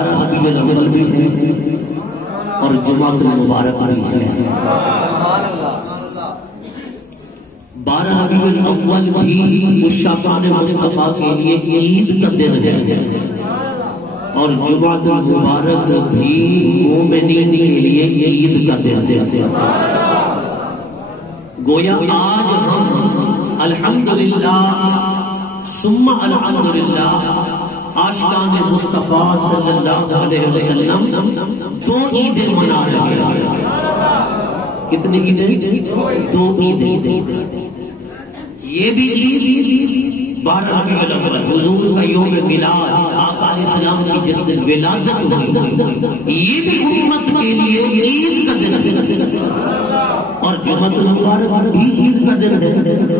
12 ربیع الاول بھی ہے اور جمعۃ المبارک بھی ہے۔ 12 ربیع الاول بھی مشتاقان مصطفیٰ کے لیے عید کا دن ہے اور جمعۃ المبارک بھی مومنین کے لیے عید کا دن ہے۔ گویا آج ہم الحمدللہ ثم الحمدللہ عاشقان مصطفیٰ صلی اللہ علیہ وسلم 2 عیدیں منا رہے ہیں۔ کتنی عیدیں؟ 2 عیدیں۔ یہ بھی عید 12 ربیع الاول حضور کا یوم میلاد، آقا علیہ السلام کی جس دن ولادت ہوئی، یہ بھی امت کے لیے عید کا دن ہے اور جمعۃ المبارک بھی عید کا دن ہے۔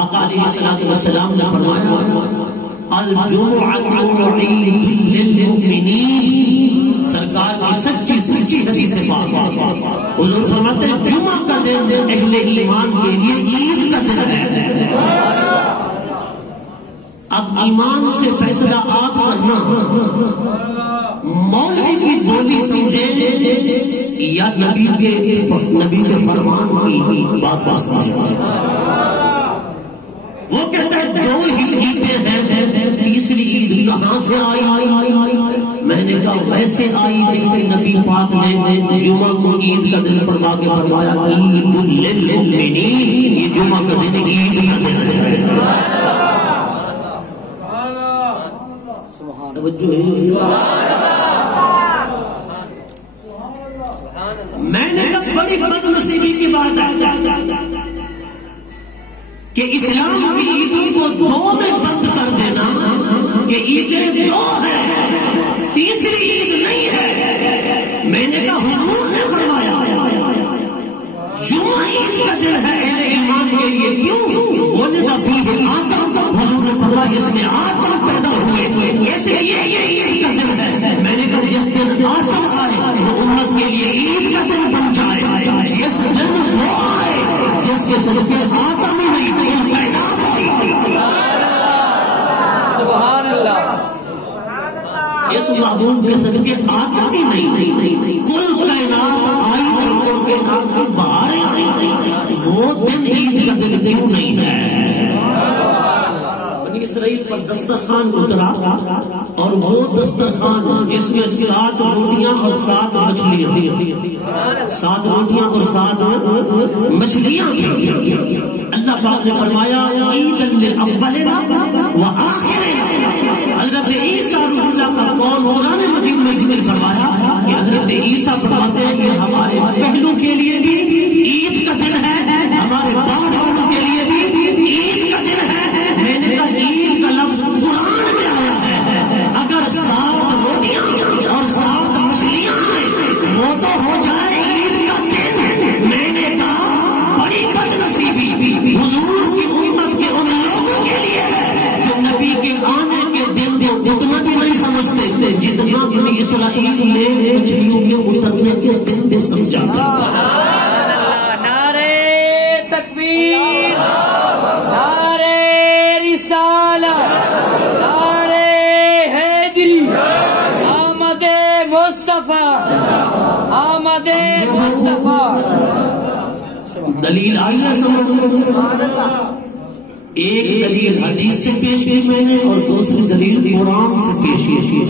آقا علیہ السلام نے فرمایا الجمعۃ عید للمؤمنین، سرکار کی سچی حدیث پاک، حضور فرماتے ہیں جمعہ کا دن اہل ایمان کے لیے عید کا دن ہے۔ اب ایمان سے فیصلہ آپ کرنا مولوی کی بولی سمجھے یا نبی کے فرمان کی بات وہ کہتا ہے جو ہی عیدیں ہیں تیسری عید کہاں سے آئی؟ میں نے کہا ویسے آئی جیسے نبی پاک نے جمعہ کو عید کا دن فرما کے فرمایا عید للمؤمنین، یہ جمعہ کا دن عید کا دن ہے۔ میں نے کہا بڑی بد نصیبی کی بات ہے کہ اسلام کی عیدوں کو 2 میں بند کر دینا کہ عیدیں 2 ہیں، تیسری عید نہیں ہے۔ میں نے کہا حضور نے فرمایا جمعہ عید کا دن ہے اہل ایمان کے لیے، کیوں؟ ولد فیہ آدم، حضور نے فرمایا اس میں آدم پیدا ہوئے اس لیے یہ عید کا دن ہے۔ میں نے کہا جس دن آدم آئے وہ امت کے لیے عید کا دن بن جائے، جس دن وہ آئے جس کے صدقے آدم ہی نہیں کل کائنات آئی۔ سبحان اللہ، اس محبوب کے صدقے آدم ہی نہیں کل کائنات آئی اور کل کائنات کی بہاریں آئی۔ وہ دن عید کا دن کیوں نہیں ہے؟ بنی اسرائیل پر دسترخوان اترا اور وہ دسترخوان جس میں 7 روٹیاں اور 7 مچھلیاں، 7 روٹیاں اور 7 مچھلیاں تھیں۔ اللہ پاک نے فرمایا عید للأولین وآخرین۔ حضرت عیسیٰ روح اللہ کا قول قرآن مجید میں ذکر فرمایا کہ حضرت عیسیٰ فرماتے ہیں کہ ہمارے پہلو کے لیے بھی عید کا دن ہے، ہمارے بعد والوں کے لیے بھی عید کا دن ہے۔ میں نے کہا عید کا لفظ قرآن میں آیا ہے، اگر 7 روٹیاں اور 7 مچھلیاں ہیں وہ تو ہو جائے عید کا دن۔ میں نے کہا بڑی بد نصیبی حضور کی امت کے ان لوگوں کے لیے ہے جو نبی کے آنے کے دن کو اتنا بھی نہیں سمجھتے جتنا بنی اسرائیل نے مچھلیوں کے اترنے کے دن کو سمجھا تھا۔ نعرہ تکبیر، نعرہ رسالت، نعرہ حیدری، آمد مصطفیٰ، آمد مصطفیٰ۔ دلیل آئیے سمجھ، ایک دلیل حدیث سے پیش کی میں نے اور دوسری دلیل قرآن سے پیش کی۔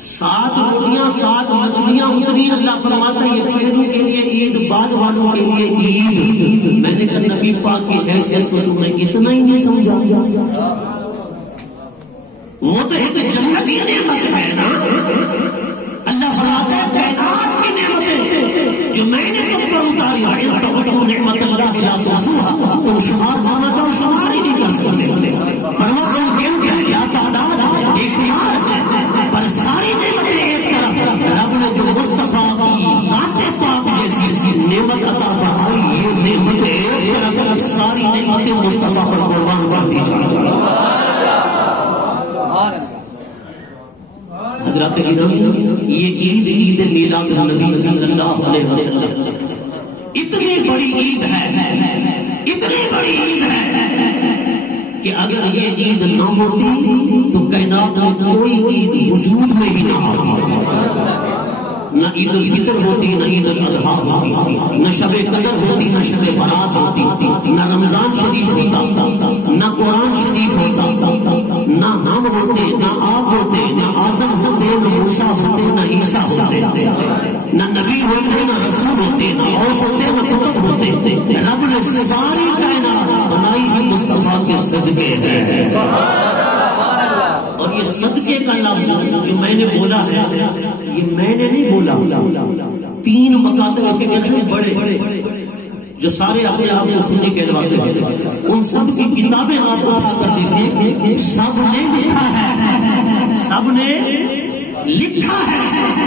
7 روٹیاں 7 مچھلیاں اتری، اللہ فرماتا ہے یہ پہلوں کے لیے عید، بعد والوں کے لیے عید۔ میں نے کہا نبی پاک کی حیثیت کو تم نے اتنا ہی نہیں سمجھا، وہ تو ایک جنتی نعمت ہے نا۔ اللہ فرماتا ہے کائنات کی نعمتیں جو میں نے تم پر اتاری ہے، نعمت اللہ لا تحصوها، تم شمار مانا چاہو شمار ہی نہیں کر سکتے۔ فرمایا کیا تعداد بے شمار ہے، پر ساری نعمتیں ایک طرف رب نے جو مصطفیٰ کی ذات پاک جیسی نعمت عطا فرمائی، یہ نعمت ایک طرف ساری نعمتیں مصطفیٰ پر قربان کر دی جائیں۔ حضرات گرامی، یہ عید میلاد النبی صلی اللہ علیہ وسلم اتنی بڑی عید ہے، اتنی بڑی عید ہے کہ اگر یہ عید نہ ہوتی تو کائنات میں کوئی عید وجود میں ہی نہ آتی، نہ عید الفطر ہوتی، نہ عید الاضحیٰ ہوتی، نہ شب قدر ہوتی، نہ شب برات ہوتی، نہ رمضان شریف ہوتا، نہ قرآن شریف ہوتا، نہ ہم ہوتے، نہ آپ ہوتے، نہ آدم ہوتے، نہ موسیٰ ہوتے، نہ عیسیٰ ہوتے، نہ نبی ہوتے، نہ رسول ہوتے، نہ اوس ہوتے، نہ کتب ہوتے۔ رب نے ساری کائنات بنائی مصطفیٰ کے صدقے ہے۔ اور یہ صدقے کا لفظ جو میں نے بولا ہے، یہ میں نے نہیں بولا، 3 مکاتب کے بڑے جو سارے اپنے آپ کو سننے کہلواتے ہیں، ان سب کی کتابیں آپ اٹھا کر دیکھیں، سب نے لکھا ہے، سب نے لکھا ہے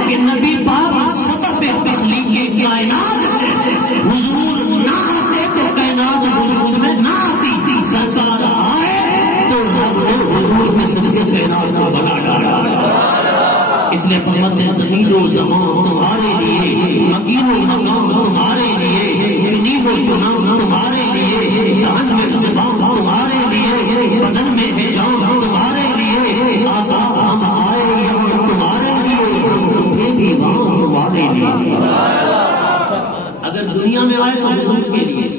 کہ نبی پاک سبب تخلیق کائنات ہے، حضور نہ آتے تو کائنات وجود میں نہ آتی، سرکار آئے تو رب نے حضور کے صدقے کائنات کو بنا ڈالا۔ اس لیے فرماتے ہیں زمین و زمان تمہارے لیے، مکین و مکان تمہارے لیے، چنی و چنا تمہارے لیے، دہن میں زبان تمہارے لیے، بدن میں ہے جان تمہارے لیے، آقا ہم آئے یہاں تمہارے لیے، اٹھے بھی وہاں تمہارے لیے۔ اگر دنیا میں آئے تو حضور کے لیے،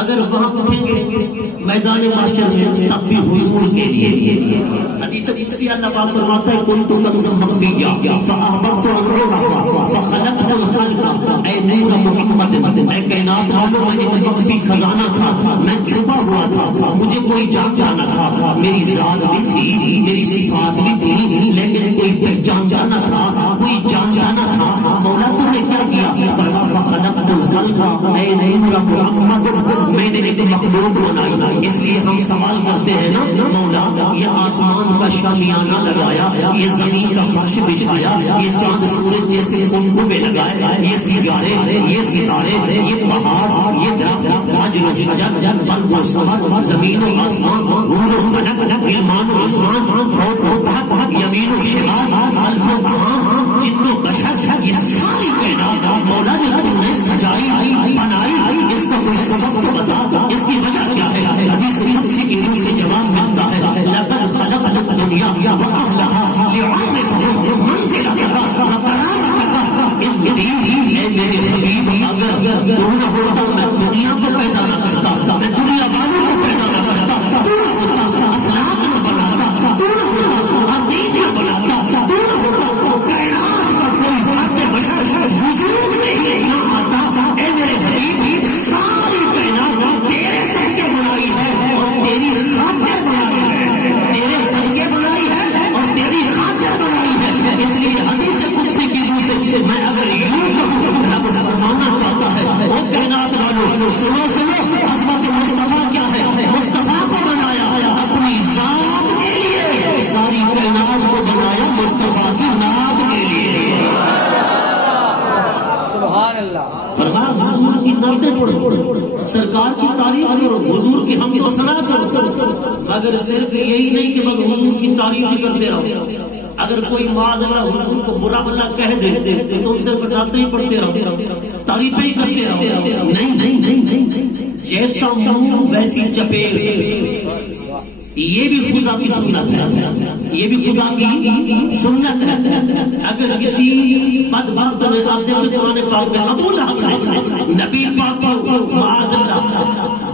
اگر وہاں اٹھیں گے میدان محشر میں تب بھی حضور کے لیے۔ حدیث قدسی اللہ پاک فرماتا ہے کنت کنزا مخفیا فاحببت ان اعرف فخلقت الخلق، اے نور محمد، اے کائنات والو میں ایک مخفی خزانہ تھا، میں چھپا ہوا تھا، مجھے کوئی جانتا نہ تھا، میری ذات بھی تھی، میری صفات بھی تھی، لیکن کوئی پہچان جانا تھا، کوئی جان جانا تھا۔ مولا تو نے کیا کیا؟ فرمایا فخلقت الخلق، اے نور محمد میں نے ایک مخلوق بنائی۔ اس لیے ہم سوال کرتے ہیں نا مولا، یہ آسمان کا شامیانہ لگایا، یہ زمین کا فرش بچھایا، یہ چاند سورج جیسے کنکمے لگائے، یہ سیارے، یہ ستارے، یہ پہاڑ، یہ درخت، حجر و شجر، برگ و ثمر، زمین و آسمان، نور و ملک، علمان و عثمان، فوق و تحت، یمین و شمال، خلف و امام، جن و بشر، یہ ساری کائنات مولا نے تو نے سجائی بنائی، اس کا کوئی سبب تو بتا، اس کی وجہ کیا ہے؟ حدیث قدسی کی روح سے جواب ملتا ہے، لقد خلقنا الدنیا واهلها لعمرهم منزلها وقرارها، اے میرے حبیب اگر تو نہ ہوتا میں دنیا کو پیدا نہ کرتا، میں دنیا والوں کو پیدا نہ کرتا، تو نہ ہوتا اخلاق نہ بناتا، تو نہ ہوتا عقید نہ بناتا، تو نہ ہوتا کائنات کا کوئی فرد بشر وجود میں ہی نہ آتا۔ اے میرے حبیب ساری کائنات تیرے صدقے بنائی ہے اور تیری خاطر بنائی ہے، تیرے صدقے بنائی ہے اور تیری خاطر بنائی ہے۔ اس لیے حدیث قدسی کی روح سے میں اگر یوں کہوں، رب فرمانا چاہتا ہے وہ کائنات والوں سنو سنو، عظمت مصطفیٰ کیا ہے؟ مصطفیٰ کو بنایا اپنی ذات کے لیے، ساری کائنات کو بنایا مصطفیٰ کی نعت کے لیے۔ سبحان اللہ۔ فرمایا حضور کی نعتیں پڑھو، سرکار کی تعریف کرو، حضور کی حمد و ثنا کرو، مگر صرف یہی نہیں کہ بس حضور کی تعریف ہی کرتے رہو۔ اگر کوئی معاذ اللہ حضور کو برا بلا کہہ دے تو تم صرف نعتیں ہی پڑھتے رہو، تعریفیں ہی کرتے رہو۔ نہیں نہیں نہیں نہیں، جیسا منہ ویسی چپیل، یہ بھی خدا کی سنت ہے، یہ بھی خدا کی سنت ہے۔ اگر کسی بدبخت نے قرآن پاک میں ابو لہب نے نبی پاک کو معاذ اللہ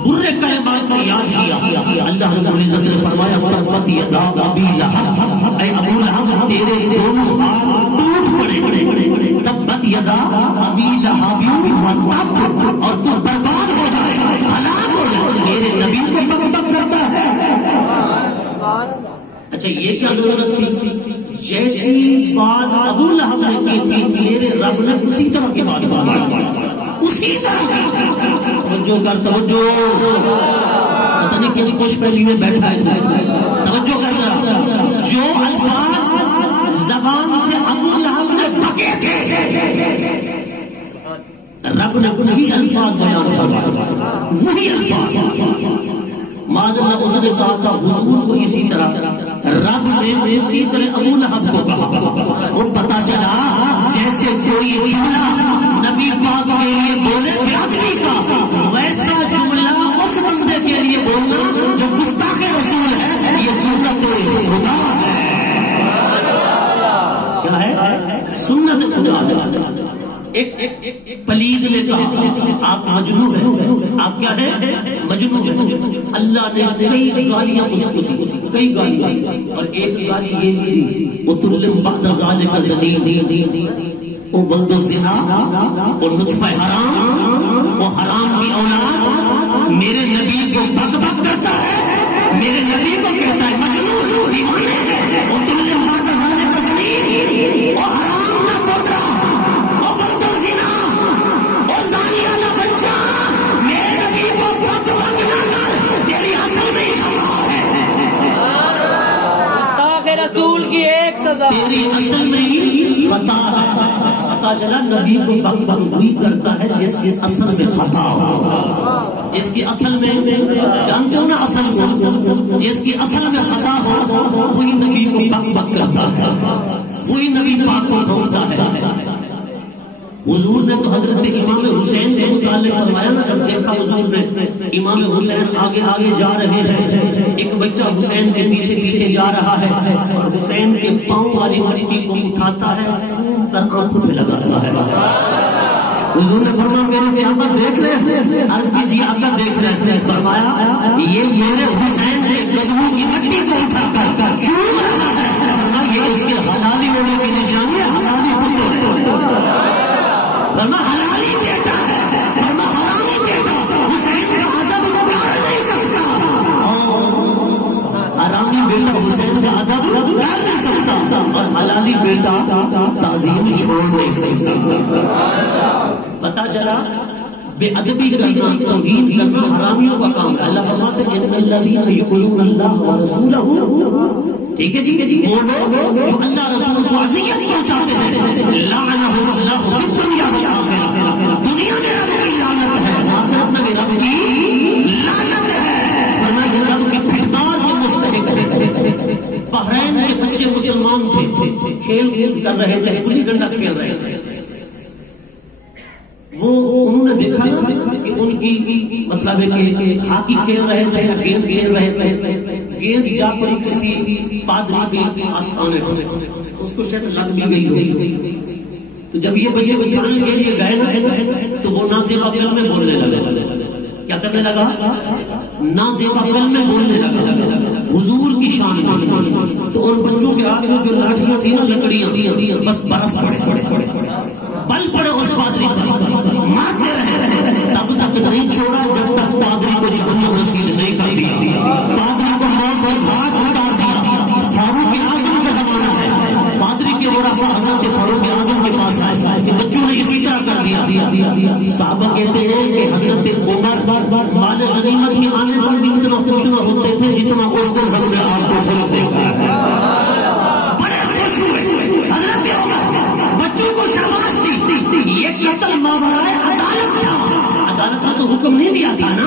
برے کلمات سے یاد کیا، اللہ رب العزت نے فرمایا تبت یدا ابی لہب، اے ابو لہب تیرے دونوں ہاتھ ٹوٹ پڑے، تبت یدا ابی لہب وتب، اور تو برباد ہو جائے، ہلاک ہو جائے۔ میرے نبی کو بک بک کرتا ہے۔ اچھا یہ کیا ضرورت تھی؟ جیسی بات ابو لہب نے کی تھی میرے رب نے اسی طرح کی بات بولی، اسی طرح کی۔ توجہ کر، توجہ، پتہ نہیں کس خوش فہمی میں بیٹھا ہے، توجہ کر ذرا۔ جو الفاظ زبان سے ابو لہب نے بکے تھے، رب نے وہی الفاظ بیان فرمائے، وہی الفاظ۔ معاذ اللہ اس نے کہا تھا حضور کو اسی طرح، رب نے اسی طرح ابو لہب کو کہا۔ وہ پتا چلا جیسے کوئی جملہ نبی پاک کے لیے بولے بے ادبی کا، ویسا جملہ اس بندے کے لیے بولنا جو گستاخ سنت خدا ہے. ایک پلید نے کہا آپ مجنون ہیں. آپ کیا ہیں؟ مجنون ہیں. اللہ نے کئی گالیاں اس کو دی, کئی گالیاں, اور ایک گالی یہ دی اتلم بعد ذالک زنین, او ولد الزنا, اور نطفہ حرام, اور حرام کی اولاد. میرے نبی کو بک بک کرتا ہے, میرے نبی کو کہتا ہے مجنون, دیوانے ہے. اتلم بعد ذالک زنین, اور حرام کا پوترا, اور ولد الزنا, اور زانیہ کا بچہ. میرے نبی کو بک بک نہ کر, تیری اصل میں خطا ہے. گستاخ رسول کی ایک سزا, تیری اصل میں ہی خطا ہے. پتا چلا نبی کو بک بک وہی کرتا ہے جس کی اصل میں خطا ہو. جس کی اصل میں, جانتے ہو نا اصل کو, جس کی اصل میں خطا ہو وہی نبی کو بک بک کرتا ہے, وہی نبی پاک کو ڈھونکتا ہے. حضور نے تو حضرت امام حسین کے متعلق فرمایا نا, جب دیکھا حضور نے امام حسین آگے آگے جا رہے ہیں, ایک بچہ حسین کے پیچھے پیچھے جا رہا ہے, اور حسین کے پاؤں والی مٹی کو اٹھاتا ہے, کر آنکھوں پہ لگاتا ہے. حضور نے فرمایا میرے سے آقا دیکھ رہے ہیں, عرض کی جی آقا دیکھ رہے ہیں. فرمایا یہ میرے حسین کے قدموں کی مٹی کو اٹھا کر چوم رہا ہے. فرمایا یہ اس کے حلالی ہونے کی نشانی ہے, حلالی پتر, ورنہ حلالی بیٹا ہے, ورنہ حرامی بیٹا. حسین کا ادب کر نہیں سکتا, حرامی بیٹا حسین سے ادب کر نہیں سکتا, اور حلالی بیٹا تعظیم چھوڑ نہیں سکتا. پتا چلا بے ادبی کرنا, توہین کرنا حرامیوں کا کام ہے. اللہ فرماتے ہیں ان الذین یؤذون اللہ ورسولہ, ٹھیک ہے جی, وہ لوگ جو اللہ رسول کو اذیت پہنچاتے ہیں, لعنہم اللہ فی الدنیا والآخرہ, دنیا میں رب کی لعنت ہے, آخرت میں رب کی لعنت ہے. فرمایا رب کی پھٹکار کے مستحق ہے. بحرین کے بچے مسلمان تھے, کھیل کود کر رہے تھے, گلی ڈنڈا کھیل رہے تھے. وہ انہوں نے دیکھا نا کہ ان کی مطلب ہے کہ ہاکی کھیل رہے تھے یا گیند کھیل رہے تھے, گیند جا پڑی کسی پادری کے آستانے پر, اس کو شاید لگ بھی گئی. تو جب یہ بچے بچانے کے لیے گئے نا, تو وہ نازیبا کلمے بولنے لگا. کیا کرنے لگا؟ نازیبا کلمے بولنے لگا حضور کی شان میں. تو ان بچوں کے ہاتھ میں جو لاٹھیاں تھیں نا, لکڑیاں, بس برس پڑے, بل پڑے اس پادری پر, مارتے رہے. تب تک نہیں چھوڑا جب تک پادری کو جہنم رسید نہیں کر دیا. پادری کو موت کے گھاٹ اتار دیا. فاروق اعظم کا زمانہ ہے, پادری کے ورثہ حضرت فاروق اعظم کے پاس آئے, بچوں نے اسی طرح کر دیا. صحابہ کہتے ہیں کہ حضرت عمر مال غنیمت میں آنے پر بھی اتنا خوش نہ ہوتے تھے جتنا اس دن ہم نے آپ کو خوش دیکھا ہے. بڑے خوش ہوئے حضرت عمر, بچوں کو شاباش دی. یہ قتل ماورائے عدالت تھا, عدالت نے تو حکم نہیں دیا تھا نا.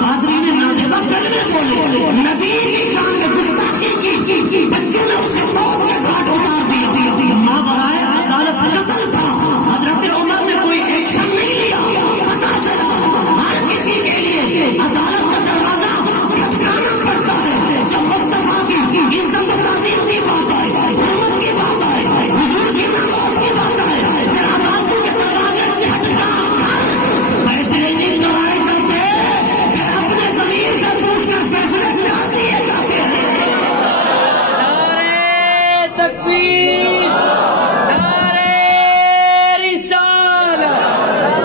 پادری نے نازیبا کلمے بولے, نبی کی شان میں گستاخی کی, بچوں نے اسے موت کے گھاٹ اتار دیا. ماورائے عدالت قتل تھا. حضرت عمر نے کوئی ایکشن نہیں لیا. پتا چلا ہر کسی کے لیے عدالت کا دروازہ کھٹکانا پڑتا ہے. جب مصطفیٰ کی عزت و تعظیم کی بات آئے, حرمت کی بات آئے, حضور کی نماز کی بات آئے, پھر عدالتوں کے دروازے کھٹکا کر فیصلے نہیں کرائے جاتے, پھر اپنے ضمیر سے پوچھ کر فیصلے نہ دیے جاتے ہیں. نعرہ تکبیر, نعرہ رسالت,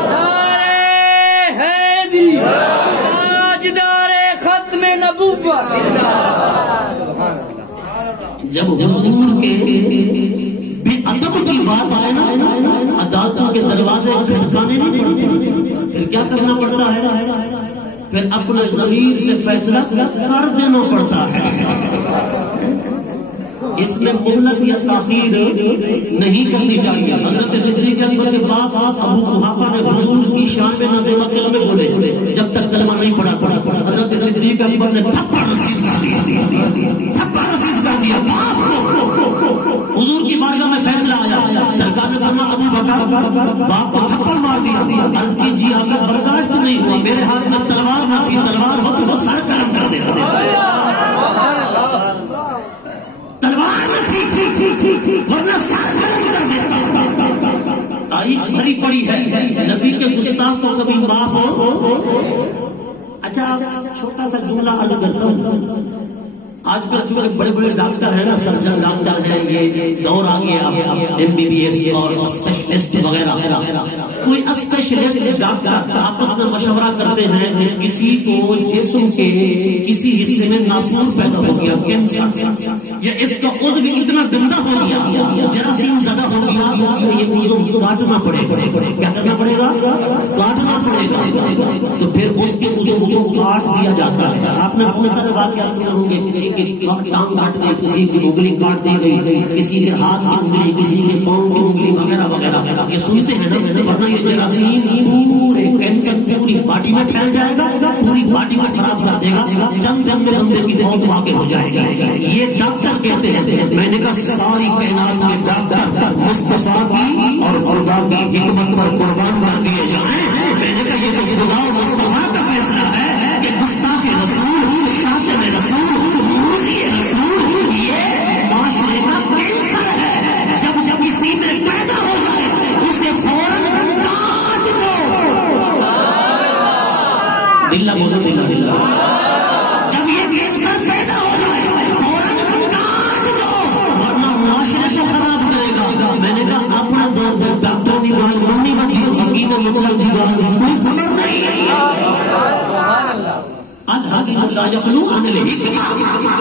نعرہ حیدری, تاجدار ختم نبوت. جب حضور کے بے ادب کی بات آئے نا, عدالتوں کے دروازے کھٹکانے نہیں پڑتے, پھر کیا کرنا پڑتا ہے؟ پھر اپنے ضمیر سے فیصلہ کر دینا پڑتا ہے. اس میں مہلت یا تاخیر نہیں کرنی چاہیے. حضرت صدیق اکبر کے باپ ابو قحافہ نے حضور کی شان میں نازیبا کلمے بولے, جب تک کلمہ نہیں پڑھا, حضرت صدیق اکبر نے تھپڑ رسید کر دیا. حضور کی بارگاہ میں فیصلہ آیا, سرکار نے فرمایا ابو بکر باپ کو تھپڑ مار دیا. عرض کی جی آقا برداشت نہیں ہوا, میرے ہاتھ میں تلوار نہ تھی, تلوار ہوتی تو سر قلم کر دیتا. تلوار تھی ورنہ سر قلم کر دیتا. تاریخ بھری پڑی ہے نبی کے گستاخ کو کبھی معاف ہو. اچھا چھوٹا سا جملہ عرض کرتا ہوں. آج کل جو بڑے بڑے ڈاکٹر ہیں نا, سرجن ڈاکٹر ہیں, یہ دور آ گیا ایم بی بی ایس اور اسپیشلسٹ وغیرہ. کوئی اسپیشلسٹ ڈاکٹر آپس میں مشورہ کرتے ہیں کسی کو جسم کے کسی حصے میں ناسور پیدا ہو گیا, کینسر, یا اس کا عضو اتنا گندا ہو گیا, جراثیم زدہ ہو گیا, یہ عضو کاٹنا پڑے گا. کیا کرنا پڑے گا؟ کاٹنا پڑے گا. تو پھر اس کے عضو کو کاٹ دیا جاتا ہے. آپ نے بہت سارے واقعات سنے ہوں گے, کسی کی ٹانگ کاٹ گئی, کسی کی انگلی کاٹ دی گئی, کسی کے ہاتھ کی انگلی, کسی کے پاؤں کی انگلی وغیرہ وغیرہ. یہ سنتے ہیں نا, ورنہ یہ جراثیم پورے کینسر پوری باڈی میں پھیل جائے گا, پوری باڈی کو خراب کر دے گا, جم جم میں بندے کی موت واقع ہو جائے گی. یہ ڈاکٹر کہتے ہیں. میں نے کہا ساری کائنات کے ڈاکٹر مصطفیٰ کی اور خدا کی حکمت پر قربان کر دیے جائیں. میں نے کہا یہ تو خدا اور مصطفیٰ کا فیصلہ ہے کہ گستاخ رسول, شاتم رسول, موذی رسول یہ معاشرے کا کینسر ہے. جب جب کسی میں پیدا ہو جائے اسے فوراً کاٹ دو. بلّہ بولو, بلّہ بلّہ. جب یہ کینسر پیدا ہو جائے فوراً کاٹ دو, ورنہ معاشرے کو خراب کرے گا. میں نے کہا اپنا دور دور ڈاکٹر کی بات منی بتی ہو, حقیقت مطلب کی بات کوئی خبر نہیں. الحق لا یخلو عن الحکمہ.